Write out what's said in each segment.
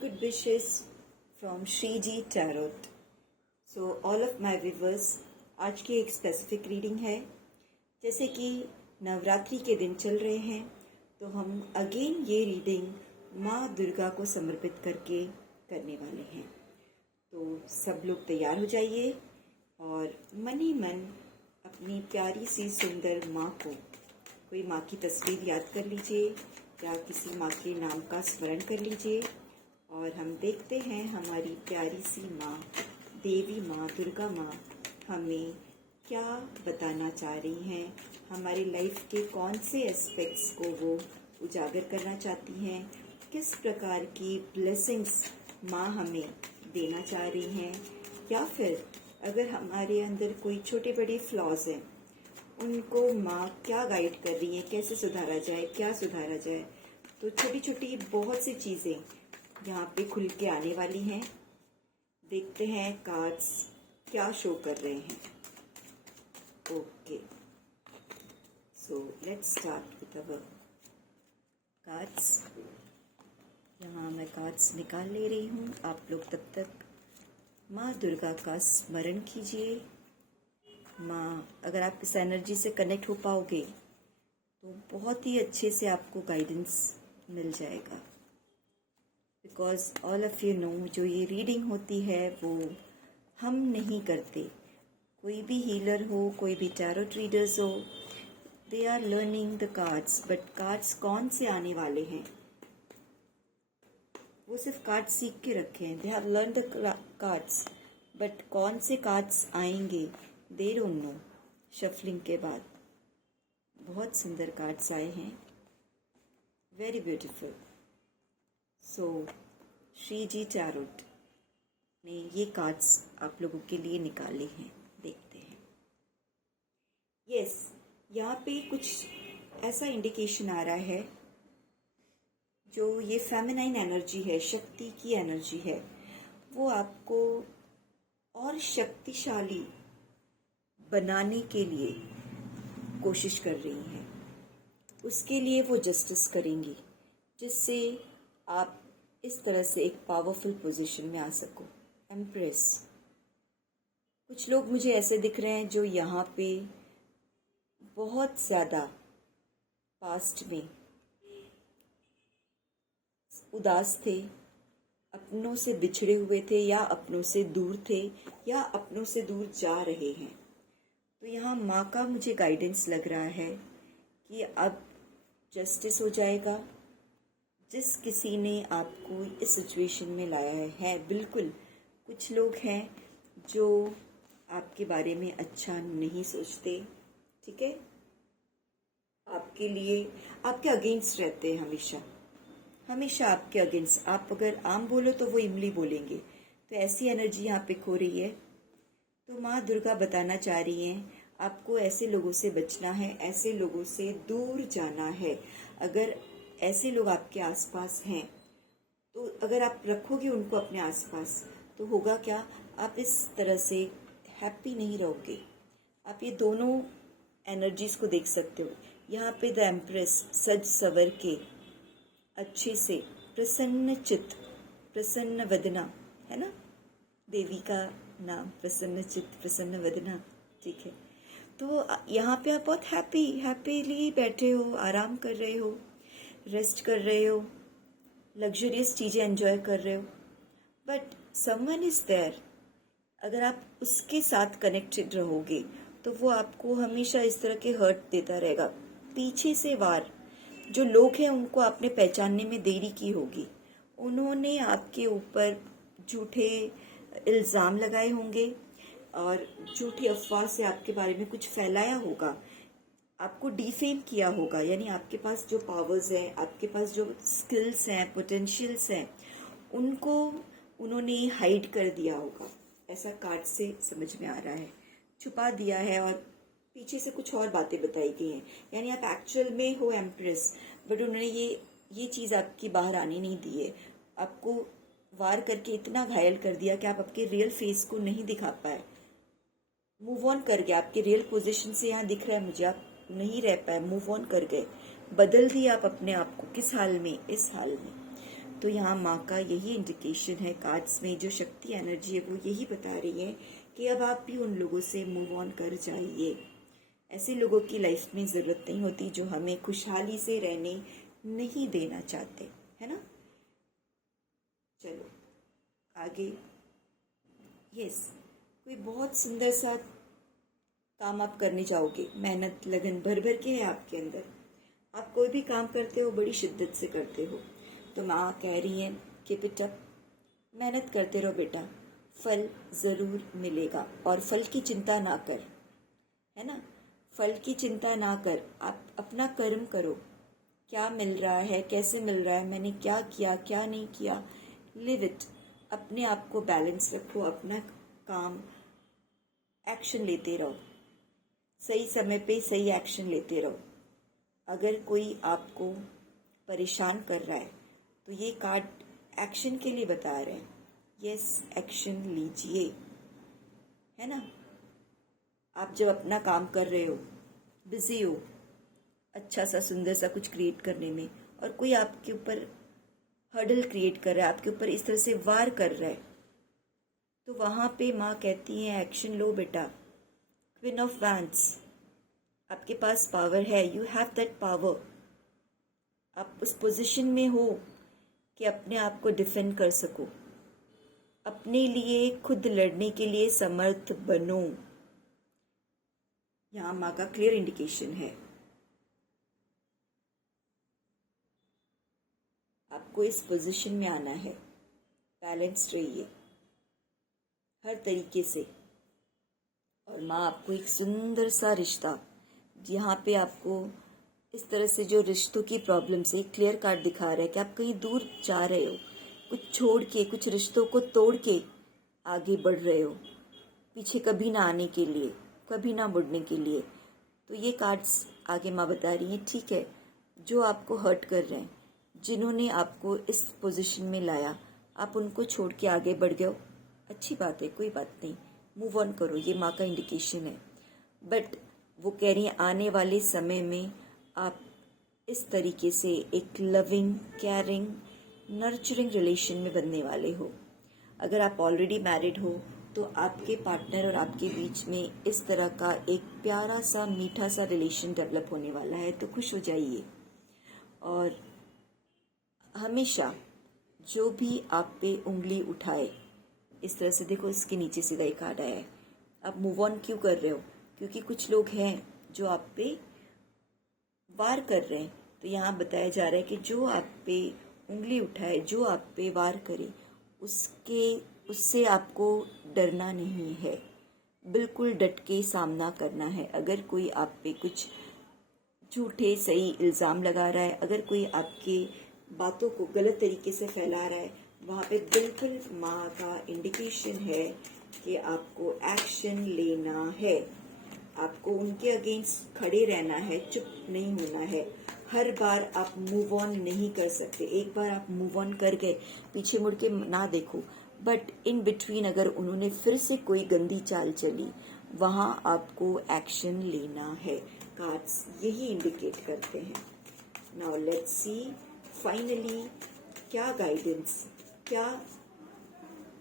good wishes from Shri Ji Tarot. So all of my viewers, आज की एक specific reading है। जैसे कि नवरात्रि के दिन चल रहे हैं तो हम अगेन ये रीडिंग माँ दुर्गा को समर्पित करके करने वाले हैं। तो सब लोग तैयार हो जाइए और मन ही मन अपनी प्यारी सी सुंदर माँ को, कोई माँ की तस्वीर याद कर लीजिए या किसी माँ के नाम का स्मरण कर लीजिए और हम देखते हैं हमारी प्यारी सी माँ, देवी माँ, दुर्गा माँ हमें क्या बताना चाह रही हैं, हमारी लाइफ के कौन से एस्पेक्ट्स को वो उजागर करना चाहती हैं, किस प्रकार की ब्लेसिंग्स माँ हमें देना चाह रही हैं, या फिर अगर हमारे अंदर कोई छोटे बड़े फ्लॉज हैं उनको माँ क्या गाइड कर रही है, कैसे सुधारा जाए, क्या सुधारा जाए। तो छोटी छोटी बहुत सी चीज़ें यहाँ पे खुल के आने वाली हैं। देखते हैं कार्ड्स क्या शो कर रहे हैं। Okay, so let's start with our cards. यहाँ मैं कार्ड्स निकाल ले रही हूँ। आप लोग तब तक माँ दुर्गा का स्मरण कीजिए। माँ, अगर आप इस एनर्जी से कनेक्ट हो पाओगे तो बहुत ही अच्छे से आपको गाइडेंस मिल जाएगा। Because all of you know, जो ये रीडिंग होती है वो हम नहीं करते। कोई भी हीलर हो, कोई भी टैरोट रीडर्स हो, they are learning the cards, but cards कौन से आने वाले हैं वो सिर्फ कार्ड्स सीख के रखे हैं। They have learn the cards, but कौन से कार्ड्स आएंगे दे डोंट नो। शफलिंग के बाद बहुत सुंदर कार्ड्स आए हैं, वेरी ब्यूटीफुल। सो श्री जी टैरोट ने ये कार्ड्स आप लोगों के लिए निकाले हैं, देखते हैं। यस, यहाँ पे कुछ ऐसा इंडिकेशन आ रहा है, जो ये फेमिनाइन एनर्जी है, शक्ति की एनर्जी है, वो आपको और शक्तिशाली बनाने के लिए कोशिश कर रही हैं। उसके लिए वो जस्टिस करेंगी, जिससे आप इस तरह से एक पावरफुल पोजीशन में आ सको। एम्प्रेस, कुछ लोग मुझे ऐसे दिख रहे हैं जो यहाँ पे बहुत ज़्यादा पास्ट में उदास थे, अपनों से बिछड़े हुए थे, या अपनों से दूर थे, या अपनों से दूर जा रहे हैं। तो यहाँ माँ का मुझे गाइडेंस लग रहा है कि अब जस्टिस हो जाएगा। जिस किसी ने आपको इस सिचुएशन में लाया है, बिल्कुल कुछ लोग हैं जो आपके बारे में अच्छा नहीं सोचते, ठीक है, आपके लिए, आपके अगेंस्ट रहते हैं, हमेशा आपके अगेंस्ट। आप अगर आम बोलो तो वो इमली बोलेंगे। तो ऐसी एनर्जी यहाँ पे खो रही है। तो माँ दुर्गा बताना चाह रही हैं, आपको ऐसे लोगों से बचना है, ऐसे लोगों से दूर जाना है। अगर ऐसे लोग आपके आसपास हैं तो अगर आप रखोगे उनको अपने आसपास तो होगा क्या, आप इस तरह से हैप्पी नहीं रहोगे। आप ये दोनों एनर्जीज को देख सकते हो। यहाँ पे द एम्प्रेस सज सवर के अच्छे से, प्रसन्न चित्त, प्रसन्न वदना, है ना, देवी का नाम प्रसन्न चित्त, प्रसन्न वदना, ठीक है। तो यहाँ पे आप बहुत हैप्पीली बैठे हो, आराम कर रहे हो, रेस्ट कर रहे हो, लग्जरियस चीज़ें एंजॉय कर रहे हो। बट समवन इज देयर, अगर आप उसके साथ कनेक्टेड रहोगे तो वो आपको हमेशा इस तरह के हर्ट देता रहेगा। पीछे से वार, जो लोग हैं उनको आपने पहचानने में देरी की होगी। उन्होंने आपके ऊपर झूठे इल्ज़ाम लगाए होंगे और झूठी अफवाह से आपके बारे में कुछ फैलाया होगा, आपको डिफेम किया होगा। यानी आपके पास जो पावर्स हैं, आपके पास जो स्किल्स हैं, पोटेंशियल्स हैं, उनको उन्होंने हाइड कर दिया होगा। ऐसा कार्ड से समझ में आ रहा है, छुपा दिया है और पीछे से कुछ और बातें बताई गई हैं। यानी आप एक्चुअल में हो एम्प्रेस, बट उन्होंने ये चीज़ आपकी बाहर आने नहीं दी है। आपको वार करके इतना घायल कर दिया कि आप आपके रियल फेस को नहीं दिखा पाए, मूव ऑन कर गए। आपके रियल पोजीशन से यहाँ दिख रहा है मुझे, आप नहीं रह पाए, मूव ऑन कर गए, बदल दिया आप अपने आप को। किस हाल में? इस हाल में। तो यहाँ माँ का यही इंडिकेशन है कार्ड्स में, जो शक्ति एनर्जी है वो यही बता रही है कि अब आप भी उन लोगों से मूव ऑन कर जाइए। ऐसे लोगों की लाइफ में ज़रूरत नहीं होती जो हमें खुशहाली से रहने नहीं देना चाहते, है ना। चलो आगे। यस, कोई बहुत सुंदर सा काम आप करने जाओगे, मेहनत लगन भर भर के है आपके अंदर, आप कोई भी काम करते हो बड़ी शिद्दत से करते हो, तो माँ कह रही है कीप इट अप, मेहनत करते रहो बेटा, फल ज़रूर मिलेगा। और फल की चिंता ना कर, है ना, फल की चिंता ना कर, आप अपना कर्म करो, क्या मिल रहा है, कैसे मिल रहा है, मैंने क्या किया क्या नहीं किया, लिव इट, अपने आप को बैलेंस रखो, अपना काम एक्शन लेते रहो, सही समय पे सही एक्शन लेते रहो। अगर कोई आपको परेशान कर रहा है तो ये कार्ड एक्शन के लिए बता रहे हैं, यस एक्शन लीजिए, है ना। आप जब अपना काम कर रहे हो, बिजी हो अच्छा सा सुंदर सा कुछ क्रिएट करने में, और कोई आपके ऊपर हर्डल क्रिएट कर रहा है, आपके ऊपर इस तरह से वार कर रहा है, तो वहाँ पे माँ कहती है एक्शन लो बेटा। क्वीन ऑफ वैंड्स, आपके पास पावर है, यू हैव दैट पावर, आप उस पोजीशन में हो कि अपने आप को डिफेंड कर सको, अपने लिए खुद लड़ने के लिए समर्थ बनो। यहाँ माँ का क्लियर इंडिकेशन है, आपको इस पोजीशन में आना है, बैलेंस रहिए हर तरीके से। और माँ आपको एक सुंदर सा रिश्ता, यहाँ पे आपको इस तरह से जो रिश्तों की प्रॉब्लम से एक क्लियर कार्ड दिखा रहा है कि आप कहीं दूर जा रहे हो, कुछ छोड़ के, कुछ रिश्तों को तोड़ के आगे बढ़ रहे हो, पीछे कभी ना आने के लिए, कभी ना मुड़ने के लिए। तो ये कार्ड्स आगे माँ बता रही हैं ठीक है, जो आपको हर्ट कर रहे हैं, जिन्होंने आपको इस पोजीशन में लाया, आप उनको छोड़ के आगे बढ़ गए हो, अच्छी बात है, कोई बात नहीं, मूव ऑन करो, ये माँ का इंडिकेशन है। बट वो कह रही हैं आने वाले समय में आप इस तरीके से एक लविंग, केयरिंग, नर्चरिंग रिलेशन में बनने वाले हो। अगर आप ऑलरेडी मैरिड हो तो आपके पार्टनर और आपके बीच में इस तरह का एक प्यारा सा मीठा सा रिलेशन डेवलप होने वाला है, तो खुश हो जाइए। और हमेशा जो भी आप पे उंगली उठाए, इस तरह से देखो, इसके नीचे सीधा एक कार्ड आया है, आप मूव ऑन क्यों कर रहे हो, क्योंकि कुछ लोग हैं जो आप पे वार कर रहे हैं। तो यहाँ बताया जा रहा है कि जो आप पे उंगली उठाए, जो आप पे वार करे, उससे आपको डरना नहीं है, बिल्कुल डट के सामना करना है। अगर कोई आप पे कुछ झूठे सही इल्ज़ाम लगा रहा है, अगर कोई आपके बातों को गलत तरीके से फैला रहा है, वहाँ पे बिल्कुल माँ का इंडिकेशन है कि आपको एक्शन लेना है, आपको उनके अगेंस्ट खड़े रहना है, चुप नहीं होना है। हर बार आप मूव ऑन नहीं कर सकते, एक बार आप मूव ऑन कर गए, पीछे मुड़ के ना देखो, बट इन बिटवीन अगर उन्होंने फिर से कोई गंदी चाल चली, वहाँ आपको एक्शन लेना है। कार्ड्स यही इंडिकेट करते हैं। नाउ लेट्स सी फाइनली क्या गाइडेंस, क्या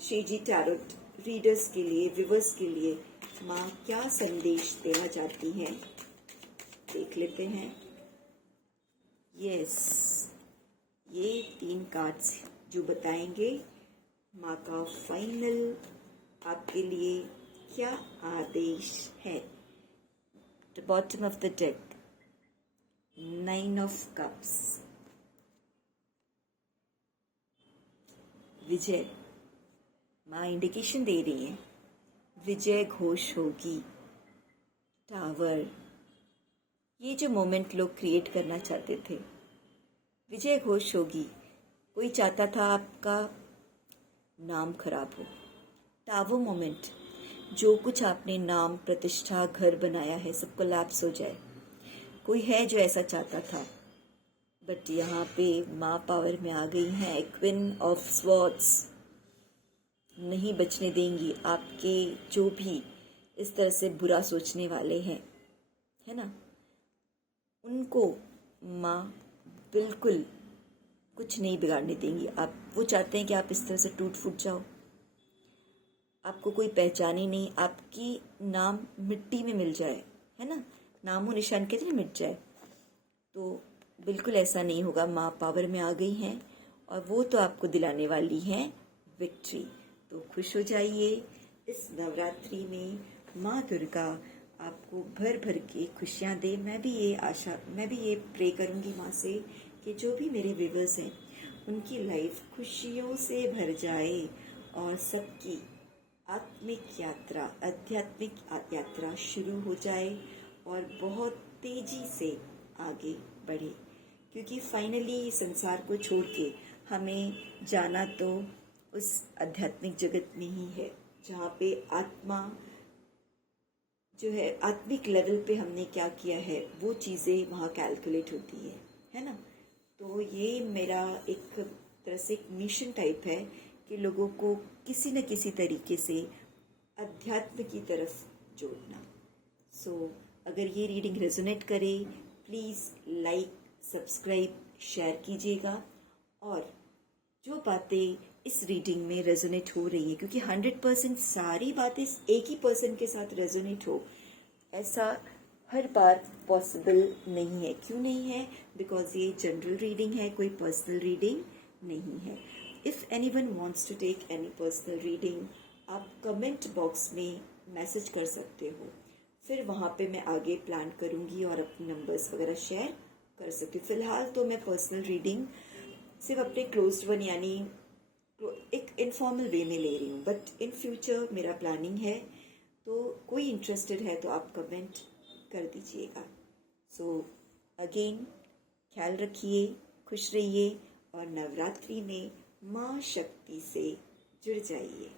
शेजी टैरोट रीडर्स के लिए, व्यूअर्स के लिए माँ क्या संदेश देना चाहती हैं, देख लेते हैं। यस, ये 3 कार्ड्स जो बताएंगे माँ का फाइनल आपके लिए क्या आदेश है। The bottom of the deck, 9 of cups, Vijay, माँ इंडिकेशन दे रही है विजय घोष होगी। टावर, ये जो मोमेंट लोग क्रिएट करना चाहते थे, विजय घोष होगी। कोई चाहता था आपका नाम खराब हो। टावर मोमेंट, जो कुछ आपने नाम, प्रतिष्ठा, घर बनाया है, सब कोलैप्स हो जाए। कोई है जो ऐसा चाहता था, बट यहाँ पे माँ पावर में आ गई हैं, क्वीन ऑफ स्वॉर्ड्स, नहीं बचने देंगी आपके जो भी इस तरह से बुरा सोचने वाले हैं, है ना, उनको माँ बिल्कुल कुछ नहीं बिगाड़ने देंगी। आप वो चाहते हैं कि आप इस तरह से टूट फूट जाओ, आपको कोई पहचाने नहीं, आपकी नाम मिट्टी में मिल जाए, है ना, नामो निशान कहते हैं मिट जाए। तो बिल्कुल ऐसा नहीं होगा। माँ पावर में आ गई हैं और वो तो आपको दिलाने वाली हैं विक्ट्री। तो खुश हो जाइए। इस नवरात्रि में माँ दुर्गा आपको भर भर के खुशियाँ दे। मैं भी ये प्रे करूँगी माँ से कि जो भी मेरे व्यूअर्स हैं उनकी लाइफ खुशियों से भर जाए और सबकी आध्यात्मिक यात्रा शुरू हो जाए और बहुत तेजी से आगे बढ़े, क्योंकि फाइनली संसार को छोड़ के हमें जाना तो उस आध्यात्मिक जगत में ही है जहाँ पे आत्मा जो है, आत्मिक लेवल पे हमने क्या किया है वो चीज़ें वहाँ कैलकुलेट होती है ना। तो ये मेरा एक तरह से एक मिशन टाइप है कि लोगों को किसी न किसी तरीके से अध्यात्म की तरफ जोड़ना। अगर ये रीडिंग रेजोनेट करे, प्लीज़ लाइक, सब्सक्राइब, शेयर कीजिएगा। और जो बातें इस रीडिंग में रेजोनेट हो रही है, क्योंकि 100% सारी बातें एक ही पर्सन के साथ रेजोनेट हो, ऐसा हर बार पॉसिबल नहीं है। क्यों नहीं है? बिकॉज ये जनरल रीडिंग है, कोई पर्सनल रीडिंग नहीं है। If anyone wants to take any personal reading, आप कमेंट बॉक्स में मैसेज कर सकते हो, फिर वहाँ पे मैं आगे प्लान करूँगी और अपने नंबर्स वगैरह शेयर कर सकती हूँ। फ़िलहाल तो मैं पर्सनल रीडिंग सिर्फ अपने क्लोज्ड वन यानी एक इनफॉर्मल वे में ले रही हूँ, बट इन फ्यूचर मेरा प्लानिंग है। तो कोई इंटरेस्टेड है तो आप कमेंट कर दीजिएगा। अगेन ख्याल रखिए, खुश रहिए और नवरात्रि में माँ शक्ति से जुड़ जाइए।